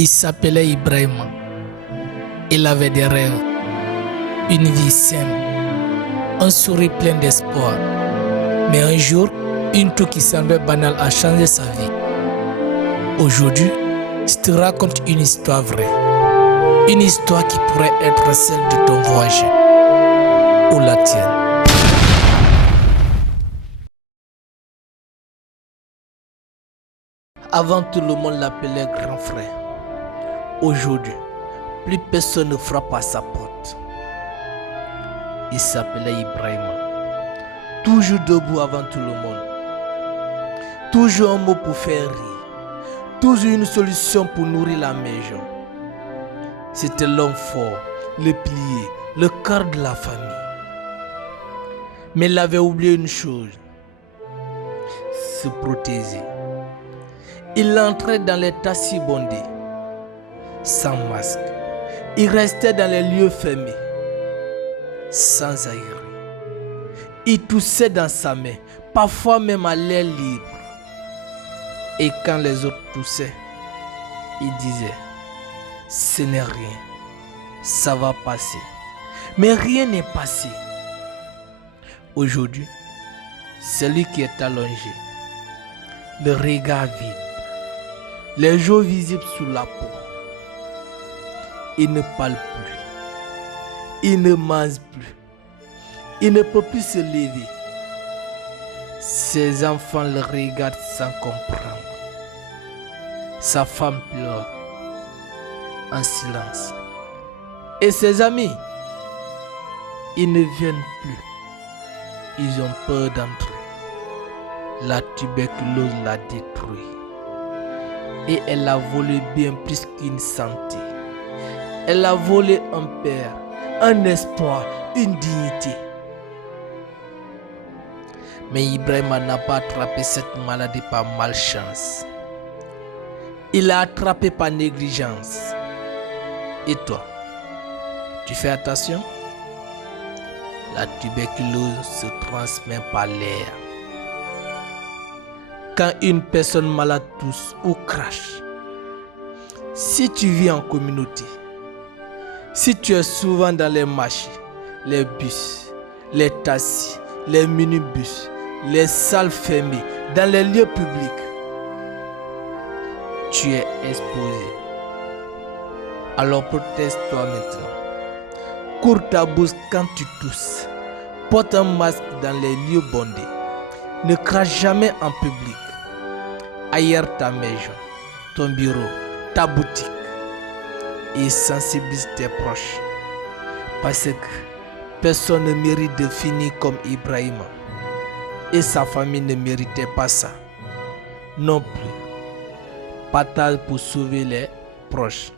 Il s'appelait Ibrahima. Il avait des rêves, une vie saine, un sourire plein d'espoir. Mais un jour, une toux qui semblait banale a changé sa vie. Aujourd'hui, je te raconte une histoire vraie. Une histoire qui pourrait être celle de ton voisin ou la tienne. Avant, tout le monde l'appelait grand frère. Aujourd'hui, plus personne ne frappe à sa porte. Il s'appelait Ibrahima. Toujours debout avant tout le monde. Toujours un mot pour faire rire. Toujours une solution pour nourrir la maison. C'était l'homme fort, le pilier, le cœur de la famille. Mais il avait oublié une chose: se protéger. Il entrait dans les taxis bondés, sans masque. Il restait dans les lieux fermés, sans aérer. Il toussait dans sa main, parfois même à l'air libre. Et quand les autres toussaient, il disait: ce n'est rien, ça va passer. Mais rien n'est passé. Aujourd'hui, celui qui est allongé, le regard vide, les joues visibles sous la peau. Il ne parle plus, il ne mange plus, il ne peut plus se lever. Ses enfants le regardent sans comprendre. Sa femme pleure en silence. Et ses amis, ils ne viennent plus. Ils ont peur d'entrer. La tuberculose l'a détruit. Et elle a volé bien plus qu'une santé. Elle a volé un père, un espoir, une dignité. Mais Ibrahima n'a pas attrapé cette maladie par malchance. Il l'a attrapé par négligence. Et toi, tu fais attention? La tuberculose se transmet par l'air. Quand une personne malade tousse ou crache, si tu vis en communauté, si tu es souvent dans les marchés, les bus, les taxis, les minibus, les salles fermées, dans les lieux publics, tu es exposé. Alors protège-toi maintenant. Cours ta bouche quand tu tousses. Porte un masque dans les lieux bondés. Ne crache jamais en public. Aère ta maison, ton bureau, ta boutique. Et sensibilise tes proches. Parce que personne ne mérite de finir comme Ibrahima. Et sa famille ne méritait pas ça. Non plus. Partage pour sauver les proches.